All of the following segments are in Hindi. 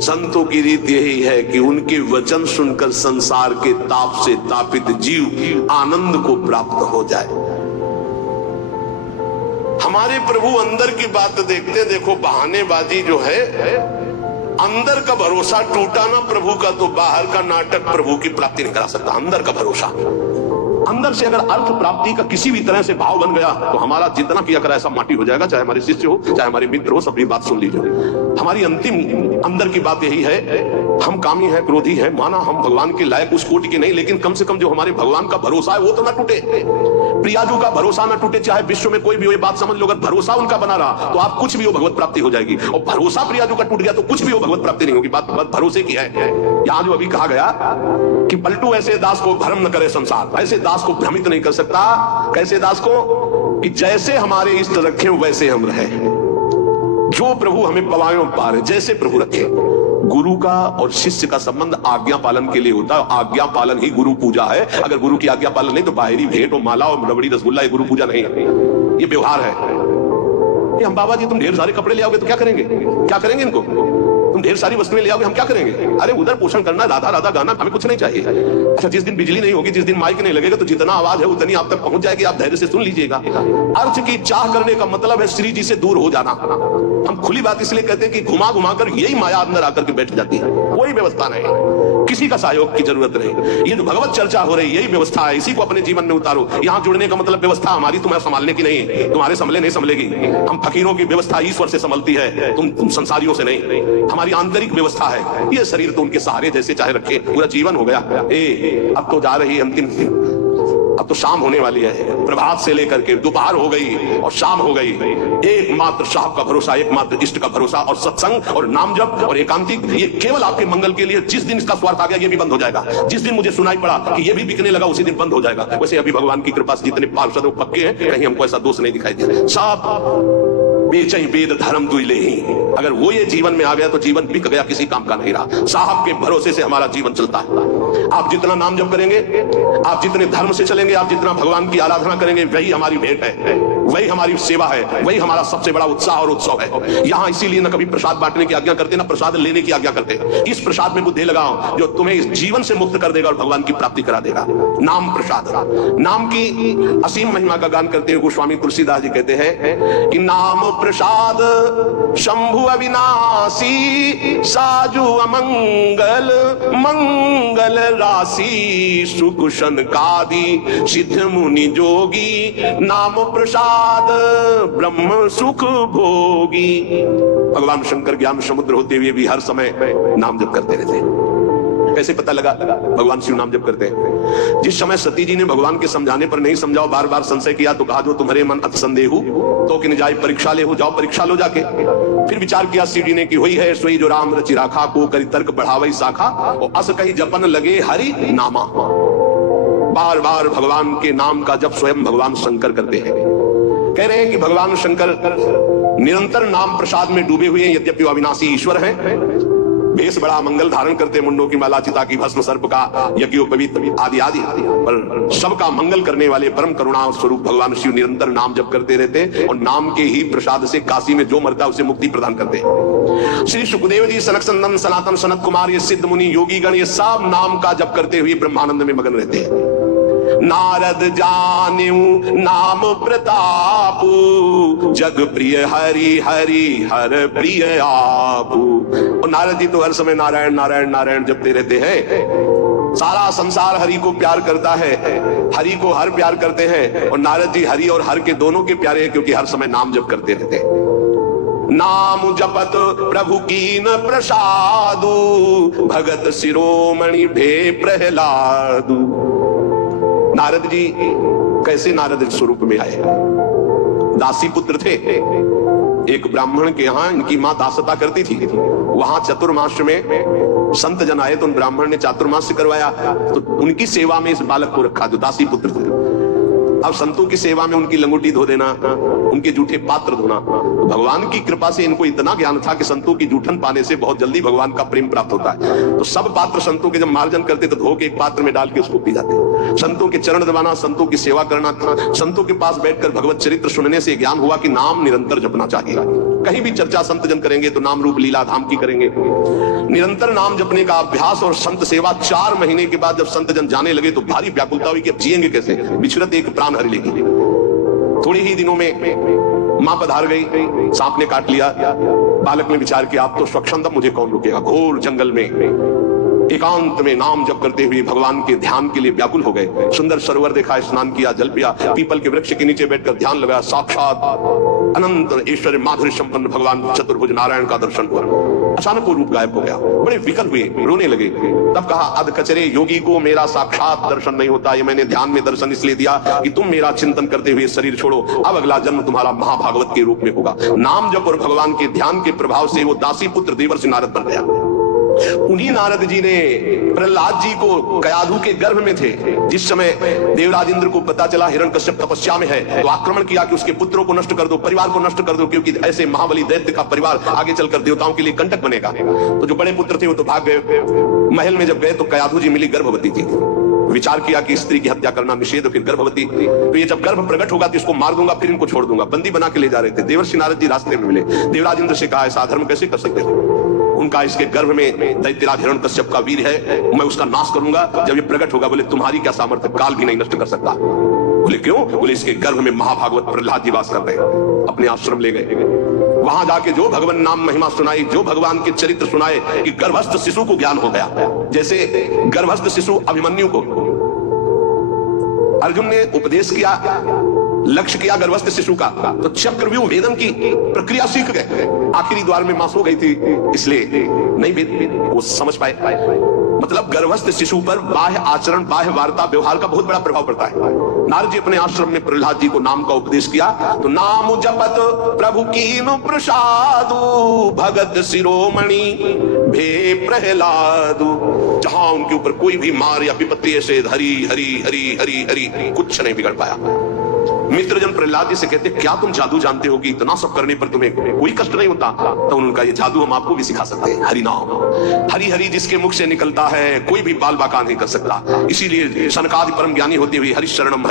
संतों की रीत यही है कि उनके वचन सुनकर संसार के ताप से तापित जीव आनंद को प्राप्त हो जाए। हमारे प्रभु अंदर की बात देखते, देखो बहानेबाजी जो है, अंदर का भरोसा टूटा ना प्रभु का तो बाहर का नाटक प्रभु की प्राप्ति नहीं करा सकता। अंदर का भरोसा, अंदर से अगर अर्थ प्राप्ति का किसी भी तरह से भाव बन गया तो हमारा जितना किया करा ऐसा माटी हो जाएगा। चाहे हमारे शिष्य हो, चाहे हमारे मित्र हो, सबकी बात सुन लीजिए। हमारी अंतिम अंदर की बात यही है, हम कामी है, क्रोधी है, माना हम भगवान के लायक उस कोटि के नहीं, लेकिन कम से कम जो हमारे भगवान का भरोसा है वो तो ना टूटे। प्रियाजू का भरोसा ना टूटे, चाहे विश्व में कोई भी हो। ये बात समझ लो, अगर भरोसा उनका बना रहा तो आप कुछ भी हो भगवत प्राप्ति हो जाएगी, और भरोसा प्रियाजू का टूट गया तो कुछ भी हो भगवत प्राप्ति नहीं होगी। बात भरोसे की है। यहां जो अभी कहा गया कि पलटू ऐसे दास को भ्रम न करे संसार, ऐसे दास को भ्रमित नहीं कर सकता। कैसे दास को? कि जैसे हमारे इष्ट रखे वैसे हम रहे, जो प्रभु हमें पवायों पार, जैसे प्रभु रखे। गुरु का और शिष्य का संबंध आज्ञा पालन के लिए होता है। आज्ञा पालन ही गुरु पूजा है। अगर गुरु की आज्ञा पालन नहीं तो बाहरी भेंट और माला और रबड़ी रसगुल्ला ये गुरु पूजा नहीं है, ये व्यवहार है। कि हम बाबा जी तुम ढेर सारे कपड़े ले आओगे तो क्या करेंगे? क्या करेंगे इनको? तुम ढेर सारी वस्तुएं ले आओगे, हम क्या करेंगे? अरे उधर पोषण करना, राधा राधा गाना, हमें कुछ नहीं चाहिए। अच्छा, जिस दिन बिजली नहीं होगी, जिस दिन माइक नहीं लगेगा, तो जितना आवाज है उतनी आप तक पहुंच जाएगी, आप धैर्य से सुन लीजिएगा। अर्थ की चाह करने का मतलब है श्री जी से दूर हो जाना। हम खुली बात इसलिए कहते हैं कि घुमा घुमा कर यही माया अंदर आकर के बैठ जाती है। कोई व्यवस्था नहीं, किसी का सहयोग की जरूरत नहीं। ये जो भगवत चर्चा हो रही यही व्यवस्था है, इसी को अपने जीवन में उतारो। यहाँ जुड़ने का मतलब व्यवस्था हमारी तुम्हें संभालने की नहीं है, तुम्हारे संभले नहीं संभलेगी। हम फकीरों की व्यवस्था ईश्वर से संभलती है, तुम संसारियों से नहीं। हमारी आंतरिक व्यवस्था है। ये शरीर तो उनके सहारे जैसे चाहे रखे, पूरा जीवन हो गया। अब तो जा रही अंतिम, अब तो शाम होने वाली है। प्रभात से लेकर के दोपहर हो गई और शाम हो गई। एकमात्र साहब का भरोसा, एकमात्र इष्ट का भरोसा, और सत्संग और नाम जप और एकांतिक, ये केवल आपके मंगल के लिए। जिस दिन इसका स्वार्थ आ गया ये भी बंद हो जाएगा। जिस दिन मुझे सुनाई पड़ा कि ये भी बिकने लगा उसी दिन बंद हो जाएगा। वैसे अभी भगवान की कृपा से जितने पार्षद वो पक्के हैं, कहीं हमको ऐसा दोष नहीं दिखाई दे रहा। साहब बेचई वेद धर्म दुई ले ही, अगर वो ये जीवन में आ गया तो जीवन बिक गया, किसी काम का नहीं रहा। साहब के भरोसे से हमारा जीवन चलता है। आप जितना नाम जप करेंगे, आप जितने धर्म से चलेंगे, आप जितना भगवान की आराधना करेंगे, वही हमारी भेंट है, वही हमारी सेवा है, वही हमारा सबसे बड़ा उत्साह और उत्सव है। यहाँ इसीलिए न कभी प्रसाद बांटने की आज्ञा करते, ना प्रसाद लेने की आज्ञा करते। इस प्रसाद में बुद्धि लगाओ जो तुम्हें इस जीवन से मुक्त कर देगा और भगवान की प्राप्ति करा देगा। नाम प्रसाद, नाम की असीम महिमा का गान करते हुए गोस्वामी तुलसीदास जी कहते हैं कि नाम प्रसाद शंभु अविनाशी, साजु अमंगल मंगल राशि, सुख सनकादि सिद्ध मुनि जोगी, नाम प्रसाद ब्रह्म सुख भोगी। भगवान शंकर ज्ञान समुद्र होते हुए भी हर समय नाम जप करते रहते। कैसे पता लगा? भगवान शिव नाम जप करते हैं। जिस समय सती जी ने भगवान के समझाने पर नहीं समझाओ, बार बार संशय किया, तो कहा जो तुम्हारे मन अत संदेहु तो कि जाए परीक्षा ले हो, जाओ परीक्षा लो जाके। फिर विचार किया शिव जी ने कि हुई है सोई जो राम रचि राखा, को करी तर्क बढ़ावई शाखा, और अस कही जपन लगे हरि नामा। बार बार भगवान के नाम का जप स्वयं भगवान शंकर करते हैं। कह रहे हैं कि भगवान शंकर निरंतर नाम प्रसाद में डूबे हुए हैं, यद्यपि अविनाशी ईश्वर है। भेष बड़ा मंगल धारण करते, मुंडों की माला, चिता की भस्म, सर्प का यज्ञोपवीत आदि आदि, पर सबका मंगल करने वाले परम करुणा स्वरूप भगवान शिव निरंतर नाम जप करते रहते, और नाम के ही प्रसाद से काशी में जो मरता उसे मुक्ति प्रदान करते। श्री सुखदेव जी, सनक सनंदन, सनातन, सनत कुमार, ये सिद्ध मुनि, योगी गण, ये सब नाम का जप करते हुए ब्रह्मानंद में मगन रहते हैं। नारद जान्यू नाम प्रतापु, जग प्रिय हरि हरि हर प्रिय आपू। और नारद जी तो हर समय नारायण नारायण नारायण जपते रहते हैं। सारा संसार हरि को प्यार करता है, हरि को हर प्यार करते हैं, और नारद जी हरि और हर के दोनों के प्यारे हैं, क्योंकि हर समय नाम जप करते रहते हैं। नाम जपत प्रभु कीन प्रसादु, भगत शिरोमणि भे प्रहलादु। नारद जी कैसे नारद स्वरूप में आए? दासी पुत्र थे। एक ब्राह्मण के यहाँ इनकी मां दासता करती थी। वहां चतुर्मास में संत जन आए तो उन ब्राह्मण ने चातुर्मास करवाया, तो उनकी सेवा में इस बालक को रखा जो दासी पुत्र थे। अब संतों की सेवा में उनकी लंगोटी धो देना, उनके जूठे पात्र धोना। भगवान की कृपा से इनको इतना ज्ञान था कि संतों की जूठन पाने से बहुत जल्दी भगवान का प्रेम प्राप्त होता है। तो सब पात्र संतों के जब मार्जन करते तो धो के एक पात्र में डाल के उसको पी जाते। संतों के चरण दबाना, संतों की सेवा करना, संतों के पास बैठकर भगवत चरित्र सुनने से ज्ञान हुआ कि नाम निरंतर जपना चाहिए। कहीं भी चर्चा संत जन करेंगे तो नाम रूप लीला धाम की करेंगे। निरंतर नाम जपने का अभ्यास और संत सेवा 4 महीने के बाद जब संत जन जाने लगे तो भारी व्याकुलता हुई कि अब जिएंगे कैसे, बिछड़त एक प्राण हरि लेगी। थोड़े ही दिनों में मां पधार गई, सांप ने काट लिया। बालक ने विचार किया, आप तो स्वच्छंदम, मुझे कौन रोकेगा। घोर जंगल में एकांत में नाम जप करते हुए भगवान के ध्यान के लिए व्याकुल हो गए। सुंदर सरोवर देखा, स्नान किया, जल पिया, पीपल के वृक्ष के नीचे बैठकर ध्यान लगाया। साक्षात अनंत ऐश्वर्य माधुर्य संपन्न भगवान चतुर्भुज नारायण का दर्शन हुआ। अचानक वो रूप गायब हो गया, बड़े विकल हुए, रोने लगे। तब कहा, अध कचरे योगी को मेरा साक्षात दर्शन नहीं होता, ये मैंने ध्यान में दर्शन इसलिए दिया कि तुम मेरा चिंतन करते हुए शरीर छोड़ो, अब अगला जन्म तुम्हारा महाभागवत के रूप में होगा। नाम जप और भगवान के ध्यान के प्रभाव से वो दासी पुत्र देवर्षि नारद बन गया। उन्हीं नारद जी ने प्रहलाद जी को कयाधु के गर्भ में थे, जिस समय देवराज इंद्र को पता चला हिरण्यकश्यप तपस्या में है, तो आक्रमण किया कि उसके पुत्रों को नष्ट कर दो, परिवार को नष्ट कर दो, क्योंकि ऐसे महाबली दैत्य का परिवार आगे चलकर देवताओं के लिए कंटक बनेगा। तो जो बड़े पुत्र थे वो तो भाग गए। महल में जब गए तो कयाधु जी मिली, गर्भवती थी। विचार किया कि स्त्री की हत्या करना निषेध, फिर गर्भवती, तो ये जब गर्भ प्रकट होगा तो इसको मार दूंगा, फिर इनको छोड़ दूंगा। बंदी बना के ले जा रहे थे। देवर्षि नारद जी रास्ते में मिले। देवराज इंद्र से कहा, ऐसा अधर्म कैसे कर सकते हो? उनका इसके गर्भ में दैत्यराज हिरण्यकश्यप का वीर है, मैं उसका नाश करूंगा जब ये प्रकट होगा। बोले, तुम्हारी क्या सामर्थ्य, काल भी नहीं नष्ट कर सकता। बोले, क्यों? बोले, इसके गर्भ में महाभागवत प्रहलाद जी वास कर रहे हैं। अपने आश्रम ले गए, वहां जाके जो भगवान नाम महिमा सुनाई, जो भगवान के चरित्र सुनाए कि गर्भस्थ शिशु को ज्ञान हो गया। जैसे गर्भस्थ शिशु अभिमन्यु को अर्जुन ने उपदेश किया, लक्ष्य किया गर्भस्थ शिशु का, तो चक्रव्यूह वेदन की प्रक्रिया सीख गए। आखिरी द्वार में मां सो गई थी, इसलिए नहीं वेद वो समझ पाए। मतलब गर्भस्थ शिशु पर बाह्य आचरण, बाह्य वार्ता, व्यवहार का बहुत बड़ा प्रभाव पड़ता है। नारद जी अपने आश्रम में प्रहलाद जी को नाम का उपदेश किया, तो नाम जपत प्रभु कीनु प्रसादु, भगत शिरोमणि भे प्रहलादु। जहां उनके ऊपर कोई भी मार या विपत्ति ऐसे हरि हरि हरि हरि हरि कुछ नहीं बिगड़ पाया। मित्रजन प्रहलाद जी से कहते, क्या तुम जादू जानते हो कि इतना सब करने पर तुम्हें कोई कष्ट नहीं होता? तो उनका ये जादू हम आपको भी सिखा सकते हैं। हरि नाम, हरि हरि जिसके मुख से निकलता है कोई भी बाल बाका नहीं कर सकता। इसीलिए सनकादि परम ज्ञानी होते हुए हरि शरणम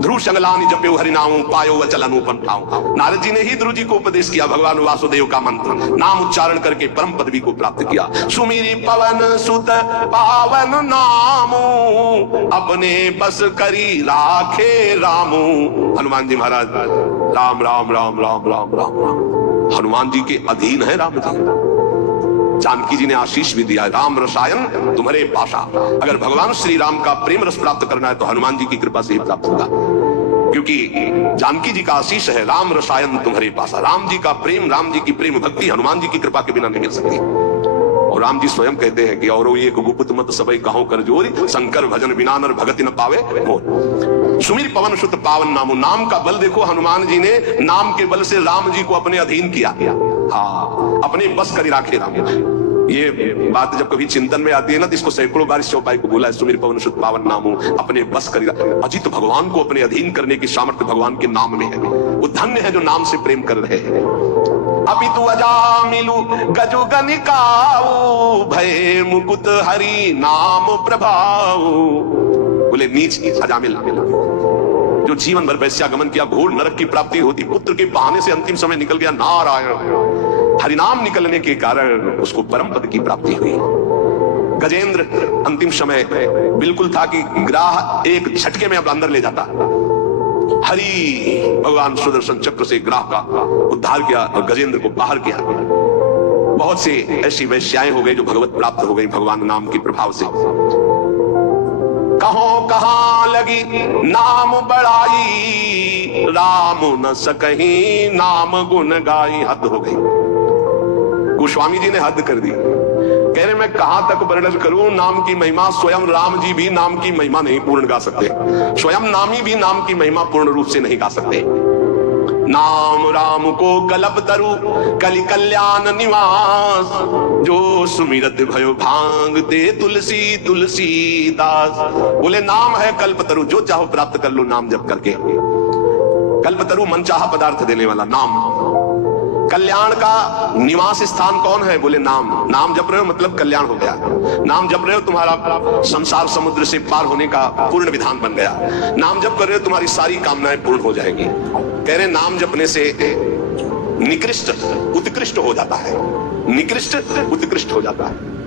ध्रुव संगलानि जप्यो हरि नाम पायो वचल अनुपम ठाव। नारद जी ने ही ध्रुव जी को उपदेश किया भगवान वासुदेव का मंत्र, नाम उच्चारण करके परम पदवी को प्राप्त किया। सुमिरी पवन सुत पावन नामू, अपने बस करी राखे रामू। हनुमान जी महाराज राम राम राम राम राम राम राम, हनुमान जी के अधीन है राम जी। जानकी जी ने आशीष भी दिया, राम रसायन तुम्हारे पाशा। अगर भगवान श्री राम का प्रेम रस प्राप्त करना है तो हनुमान जी की कृपा से ही प्राप्त होगा, क्योंकि जानकी जी का आशीष है, राम रसायन तुम्हारे पाशा। राम जी का प्रेम, राम जी की प्रेम भक्ति हनुमान जी की कृपा के बिना नहीं मिल सकती। और राम जी स्वयं कहते हैं कि और एक गुप्त मत सबई कहो कर जोरी, शंकर भजन बिना नर भगति न पावे मोर। सुमिर पवन सुत पावन नामो, नाम का बल देखो, हनुमान जी ने नाम के बल से राम जी को अपने अधीन किया। हाँ, अपने बस करी राखे राम। ये बात जब कभी चिंतन में आती है ना, तो इसको सैकड़ों बार इस चौपाई को बोला है, सुमिर पवन सुत पावन नामो, अपने बस करी। अजित भगवान को अपने अधीन करने की सामर्थ्य भगवान के नाम में है। वो धन्य है जो नाम से प्रेम कर रहे हैं। अभी तू अजामिलु गजु गनिकाऊ, भय मुकुट हरि नाम प्रभाऊ। बोले नीच अजामिल जो जीवन भर वैश्यागमन किया, घोर नरक की प्राप्ति होती, पुत्र के बहाने से अंतिम समय निकल गया। नारायण हरिनाम निकलने के कारण उसको परम पद की प्राप्ति हुई। गजेंद्र अंतिम समय बिल्कुल था कि ग्राह एक झटके में अब अंदर ले जाता। हरि भगवान सुदर्शन चक्र से ग्राह का उद्धार किया और गजेंद्र को बाहर किया। बहुत से ऐसी वैश्याएं हो गई जो भगवत प्राप्त हो गई भगवान नाम के प्रभाव से। कहो कहां लगी नाम बड़ाई, राम न सकहीं नाम गुण गाई। हद हो गई, गोस्वामी जी ने हद कर दी। कह रहे मैं कहां तक वर्णन करूं नाम की महिमा, स्वयं राम जी भी नाम की महिमा नहीं पूर्ण गा सकते, स्वयं नामी भी नाम की महिमा पूर्ण रूप से नहीं गा सकते। नाम राम को कल्प तरु कलि कल्याण निवास, जो सुमिरत भयो भांगते तुलसी तुलसीदास। बोले नाम है कल्प तरु, जो चाहो प्राप्त कर लो नाम जप करके। कल्प तरु मनचाहा पदार्थ देने वाला नाम। कल्याण का निवास स्थान कौन है? बोले नाम। नाम जप रहे हो मतलब कल्याण हो गया। नाम जप रहे हो तुम्हारा संसार समुद्र से पार होने का पूर्ण विधान बन गया। नाम जप कर रहे हो तुम्हारी सारी कामनाएं पूर्ण हो जाएगी। कह रहे नाम जपने से निकृष्ट उत्कृष्ट हो जाता है, निकृष्ट उत्कृष्ट हो जाता है।